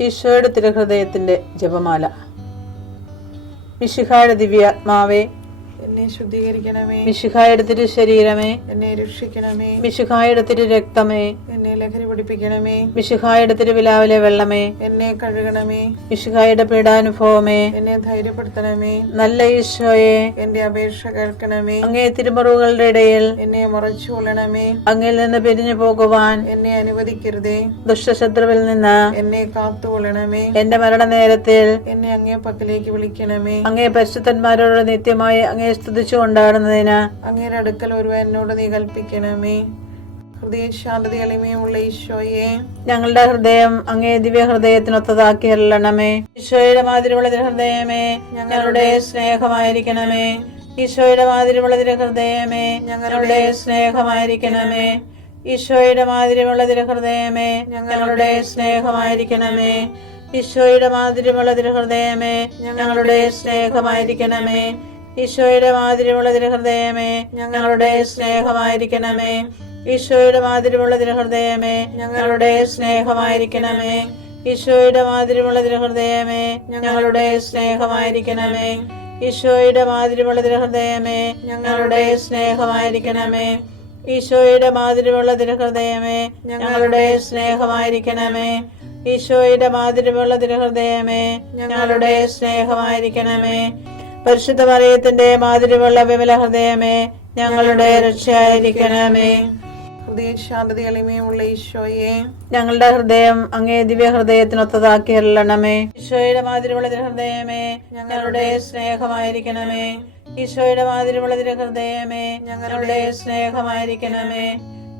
ഈശോയുടെ തിരുഹൃദയത്തിന്റെ ജപമാല. മിശിഹായുടെ ദിവ്യാത്മാവേ, എന്നെ ശുദ്ധീകരിക്കണമേ. മിശിഹായുടെ തിരു ശരീരമേ, എന്നെ രക്ഷിക്കണമേ. മിശിഹായുടെ തിരു രക്തമേ, എന്നെ ലഹരി പിടിപ്പിക്കണമേ. മിശിഹായുടെ തിരുവിലാവിലെ വെള്ളമേ, എന്നെ കഴുകണമേ. മിശിഹായുടെ പീഡാനുഭവമേ, എന്നെ ധൈര്യപ്പെടുത്തണമേ. നല്ല ഈശോയെ, എന്റെ അപേക്ഷ കേൾക്കണമേ. അങ്ങേ തിരുമുറിവുകളുടെ ഇടയിൽ എന്നെ മറച്ചുകൊള്ളണമേ. അങ്ങിൽ നിന്ന് പിരിഞ്ഞു പോകുവാൻ എന്നെ അനുവദിക്കരുതേ. ദുഷ്ടശത്രുവിൽ നിന്ന് എന്നെ കാത്തുകൊള്ളണമേ. എന്റെ മരണനേരത്തിൽ എന്നെ അങ്ങേ പക്കലേക്ക് വിളിക്കണമേ. അങ്ങേ പരിശുദ്ധന്മാരോട് നിത്യമായി അങ്ങേ സ്തുതിച്ചു കൊണ്ടാടുന്നതിന് അങ്ങയുടെ അടുക്കൽ ഒരുവൻ എന്നോട് നീ കൽപ്പിക്കണമേ. ഹൃദയശാന്തത എളിമയുള്ള ഈശോയെ, ഞങ്ങളുടെ ഹൃദയം അങ്ങേ ദിവ്യ ഹൃദയത്തിനൊത്തതാക്കി അരുളണമേ. ഈശോയുടെ മാതിരിയുള്ള ഹൃദയമേ, ഞങ്ങളുടെ സ്നേഹമായിരിക്കണമേ. ഈശോയുടെ മാതിരിയുള്ള ഹൃദയമേ, ഞങ്ങളുടെ സ്നേഹമായിരിക്കണമേ. ഈശോയുടെ മാതിരിയുള്ള ഹൃദയമേ, ഞങ്ങളുടെ സ്നേഹമായിരിക്കണമേ. ഈശോയുടെ മാതിരിയുള്ള ഹൃദയമേ, ഞങ്ങളുടെ സ്നേഹമായിരിക്കണമേ. ഈശോയുടെ മാതിരിയുള്ള ഹൃദയമേ, ഞങ്ങളുടെ സ്നേഹമായിരിക്കണമേ. ഈശോയുടെ മാതിരിയുള്ള ഹൃദയമേ, ഞങ്ങളുടെ സ്നേഹമായിരിക്കണമേ. ഈശോയുടെ മാതിരിയുള്ള ഹൃദയമേ, ഞങ്ങളുടെ സ്നേഹമായിരിക്കണമേ. ഈശോയുടെ മാതിരിയുള്ള ഹൃദയമേ, ഞങ്ങളുടെ സ്നേഹമായിരിക്കണമേ. ഈശോയുടെ മാതിരിയുള്ള ഹൃദയമേ, ഞങ്ങളുടെ സ്നേഹമായിരിക്കണമേ. ഈശോയുടെ മാതിരിയുള്ള ഹൃദയമേ, ഞങ്ങളുടെ സ്നേഹമായിരിക്കണമേ. പരിശുദ്ധ മറിയത്തിന്റെ മാതിരിയുള്ള വിമല ഹൃദയമേ, ഞങ്ങളുടെ രക്ഷയായിരിക്കണമേ. ഹൃദയശാന്തത എളിമയുള്ള ഈശോയെ, ഞങ്ങളുടെ ഹൃദയം അങ്ങേ ദിവ്യ ഹൃദയത്തിനൊത്തതാക്കി അരുളണമേ. ഈശോയുടെ മാതിരിയുള്ള ഹൃദയമേ, ഞങ്ങളുടെ സ്നേഹമായിരിക്കണമേ. ഈശോയുടെ മാതിരിയുള്ള ഹൃദയമേ, ഞങ്ങളുടെ സ്നേഹമായിരിക്കണമേ.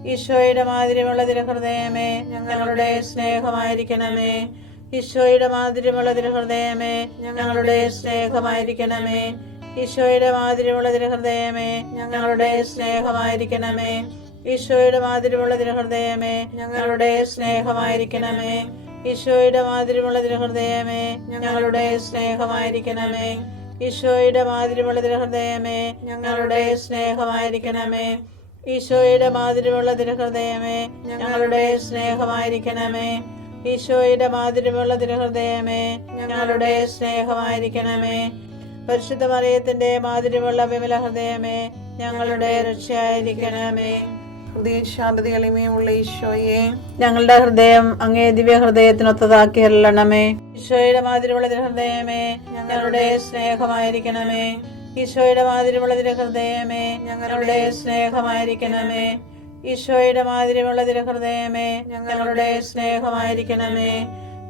ഈശോയുടെ മാതിരിയുള്ള ഹൃദയമേ, ഞങ്ങളുടെ സ്നേഹമായിരിക്കണമേ. ഈശോയുടെ മാതിരിയുള്ള ഹൃദയമേ, ഞങ്ങളുടെ സ്നേഹമായിരിക്കണമേ. ഈശോയുടെ മാതിരിയുള്ള ഹൃദയമേ, ഞങ്ങളുടെ സ്നേഹമായിരിക്കണമേ. ഈശോയുടെ മാതിരിയുള്ള ഹൃദയമേ, ഞങ്ങളുടെ സ്നേഹമായിരിക്കണമേ. ഈശോയുടെ മാതിരിയുള്ള ഹൃദയമേ, ഞങ്ങളുടെ സ്നേഹമായിരിക്കണമേ. ഈശോയുടെ മാതിരിയുള്ള ഹൃദയമേ, ഞങ്ങളുടെ സ്നേഹമായിരിക്കണമേ. ഈശോയുടെ മാതിരിയുള്ള ഹൃദയമേ, ഞങ്ങളുടെ സ്നേഹമായിരിക്കണമേ. ഈശോയുടെ മാതിരിയുള്ള ഹൃദയമേ, ഞങ്ങളുടെ സ്നേഹമായിരിക്കണമേ. പരിശുദ്ധ മറിയത്തിന്റെ മാതിരിയുള്ള വിമല ഹൃദയമേ, ഞങ്ങളുടെ രക്ഷയായിരിക്കണമേ. ഹൃദയശാന്തത എളിമയുള്ള ഈശോയെ, ഞങ്ങളുടെ ഹൃദയം അങ്ങേ ദിവ്യ ഹൃദയത്തിനൊത്തതാക്കി അരുളണമേ. ഈശോയുടെ മാതിരിയുള്ള ഹൃദയമേ, ഞങ്ങളുടെ സ്നേഹമായിരിക്കണമേ. ഈശോയുടെ മാതിരിയുള്ള ഹൃദയമേ, ഞങ്ങളുടെ സ്നേഹമായിരിക്കണമേ. ഈശോയുടെ മാതിരിയുള്ള ഹൃദയമേ, ഞങ്ങളുടെ സ്നേഹമായിരിക്കണമേ.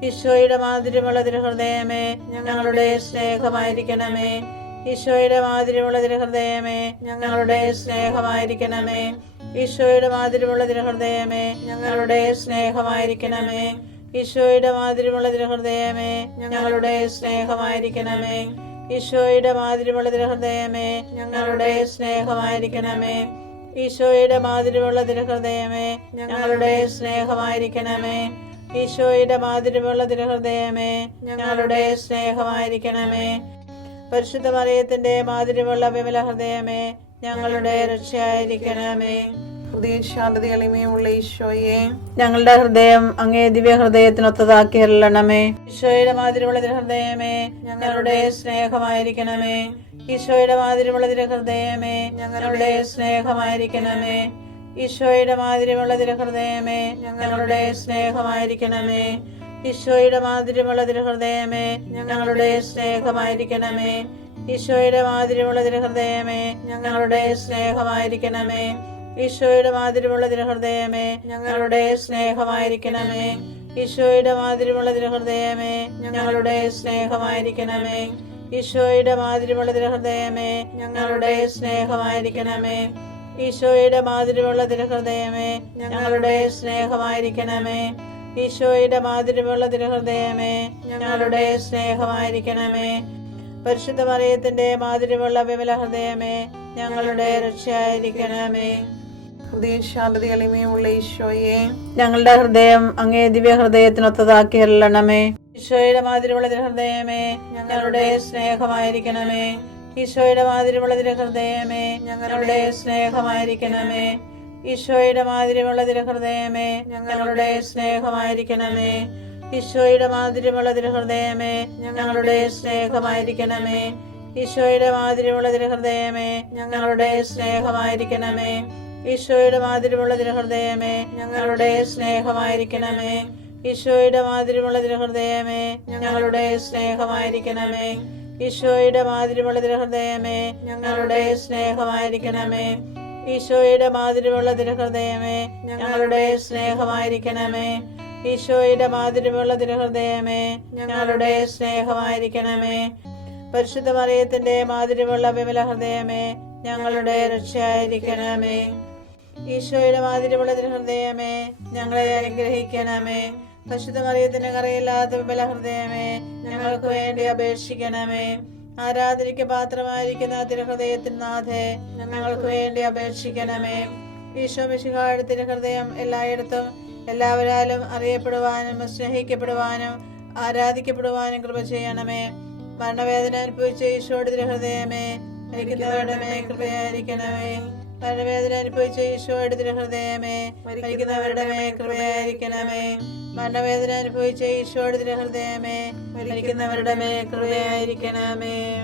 ഈശോയുടെ മാതിരിയുള്ള ഹൃദയമേ, ഞങ്ങളുടെ സ്നേഹമായിരിക്കണമേ. ഈശോയുടെ മാതിരിയുള്ള ഹൃദയമേ, ഞങ്ങളുടെ സ്നേഹമായിരിക്കണമേ. ഈശോയുടെ മാതിരിയുള്ള ഹൃദയമേ, ഞങ്ങളുടെ സ്നേഹമായിരിക്കണമേ. ഈശോയുടെ മാതിരിയുള്ള ഹൃദയമേ, ഞങ്ങളുടെ സ്നേഹമായിരിക്കണമേ. ഈശോയുടെ മാതിരിയുള്ള ഹൃദയമേ, ഞങ്ങളുടെ സ്നേഹമായിരിക്കണമേ. ഈശോയുടെ മാതിരിയുള്ള ഹൃദയമേ, ഞങ്ങളുടെ സ്നേഹമായിരിക്കണമേ. ഈശോയുടെ മാതിരിയുള്ള ഹൃദയമേ, ഞങ്ങളുടെ സ്നേഹമായിരിക്കണമേ. പരിശുദ്ധ മറിയത്തിന്റെ മാതിരിയുള്ള വിമല ഹൃദയമേ, ഞങ്ങളുടെ രക്ഷയായിരിക്കണമേ. ഹൃദയശാന്തത എളിമയുള്ള ഈശോയെ, ഞങ്ങളുടെ ഹൃദയം അങ്ങേ ദിവ്യ ഹൃദയത്തിനൊത്തതാക്കി അരുളണമേ. ഈശോയുടെ മാതിരിയുള്ള ഹൃദയമേ, ഞങ്ങളുടെ സ്നേഹമായിരിക്കണമേ. ഈശോയുടെ മാതിരിയുള്ള ഹൃദയമേ, ഞങ്ങളുടെ സ്നേഹമായിരിക്കണമേ. ഈശോയുടെ മാതിരിയുള്ള ഹൃദയമേ, ഞങ്ങളുടെ സ്നേഹമായിരിക്കണമേ. ഈശോയുടെ മാതിരിയുള്ള ഹൃദയമേ, ഞങ്ങളുടെ സ്നേഹമായിരിക്കണമേ. ഈശോയുടെ മാതിരിയുള്ള ഹൃദയമേ, ഞങ്ങളുടെ സ്നേഹമായിരിക്കണമേ. ഈശോയുടെ മാതിരിയുള്ള ഹൃദയമേ, ഞങ്ങളുടെ സ്നേഹമായിരിക്കണമേ. ഈശോയുടെ മാതിരിയുള്ള ഹൃദയമേ, ഞങ്ങളുടെ സ്നേഹമായിരിക്കണമേ. ഈശോയുടെ മാതിരിയുള്ള ഹൃദയമേ, ഞങ്ങളുടെ സ്നേഹമായിരിക്കണമേ. ഈശോയുടെ മാതിരിയുള്ള ഹൃദയമേ, ഞങ്ങളുടെ സ്നേഹമായിരിക്കണമേ. ഈശോയുടെ മാതിരിയുള്ള ഹൃദയമേ, ഞങ്ങളുടെ സ്നേഹമായിരിക്കണമേ. പരിശുദ്ധ മറിയത്തിന്റെ മാതിരിയുള്ള വിമല ഹൃദയമേ, ഞങ്ങളുടെ രക്ഷയായിരിക്കണമേ. ഹൃദയശാന്തത എളിമയുള്ള ഈശോയെ, ഞങ്ങളുടെ ഹൃദയം അങ്ങേ ദിവ്യ ഹൃദയത്തിനൊത്തതാക്കി അരുളണമേ. ഈശോയുടെ മാതിരിയുള്ള ഹൃദയമേ, ഞങ്ങളുടെ സ്നേഹമായിരിക്കണമേ. ഈശോയുടെ മാതിരിയുള്ള ഹൃദയമേ, ഞങ്ങളുടെ സ്നേഹമായിരിക്കണമേ. ഈശോയുടെ മാതിരിയുള്ള ഹൃദയമേ, ഞങ്ങളുടെ സ്നേഹമായിരിക്കണമേ. ഈശോയുടെ മാധുര്യമുള്ള തിരുഹൃദയമേ, ഞങ്ങളുടെ സ്നേഹമായിരിക്കണമേ. ഈശോയുടെ മാധുര്യമുള്ള തിരുഹൃദയമേ, ഞങ്ങളുടെ സ്നേഹമായിരിക്കണമേ. ഈശോയുടെ മാധുര്യമുള്ള തിരുഹൃദയമേ, ഞങ്ങളുടെ സ്നേഹമായിരിക്കണമേ. ഈശോയുടെ മാധുര്യമുള്ള തിരുഹൃദയമേ, ഞങ്ങളുടെ സ്നേഹമായിരിക്കണമേ. ഈശോയുടെ മാധുര്യമുള്ള തിരുഹൃദയമേ, ഞങ്ങളുടെ സ്നേഹമായിരിക്കണമേ. ഈശോയുടെ മാധുര്യമുള്ള തിരുഹൃദയമേ, ഞങ്ങളുടെ സ്നേഹമായിരിക്കണമേ. ഈശോയുടെ മാധുര്യമുള്ള തിരുഹൃദയമേ, ഞങ്ങളുടെ സ്നേഹമായിരിക്കണമേ. പരിശുദ്ധ മറിയത്തിന്റെ മാധുര്യമുള്ള വിമല ഹൃദയമേ, ഞങ്ങളുടെ രക്ഷയായിരിക്കണമേ. ഈശോയുടെ മാധുര്യമുള്ള തിരുഹൃദയമേ, ഞങ്ങളെ അനുഗ്രഹിക്കണമേ. പരിശുദ്ധ മറിയത്തിന്റെ കറയില്ലാത്ത വിമല ഹൃദയമേ, ഞങ്ങൾക്ക് വേണ്ടി അപേക്ഷിക്കണമേ. ആരാധനയ്ക്ക് പാത്രമായിരിക്കുന്ന തിരുഹൃദയത്തിന് നാഥേ, ഞങ്ങൾക്ക് വേണ്ടി അപേക്ഷിക്കണമേ. ഈശോ മിശിഹായുടെ തിരുഹൃദയം എല്ലായിടത്തും എല്ലാവരാലും അറിയപ്പെടുവാനും സ്നേഹിക്കപ്പെടുവാനും ആരാധിക്കപ്പെടുവാനും കൃപ ചെയ്യണമേ. മരണവേദന അനുഭവിച്ച ഈശോയുടെ തിരുഹൃദയമേ, മരിക്കുന്നവരുടെ മേൽ കൃപയായിരിക്കണമേ. മരണവേദന അനുഭവിച്ച ഈശോയുടെ തിരുഹൃദയമേ, മരിക്കുന്നവരുടെ മേൽ കൃപയായിരിക്കണമേ. മരണവേദന അനുഭവിച്ച ഈശോയുടെ തിരുഹൃദയമേ, മരിക്കുന്നവരുടെ മേൽ കൃപയായിരിക്കണമേ.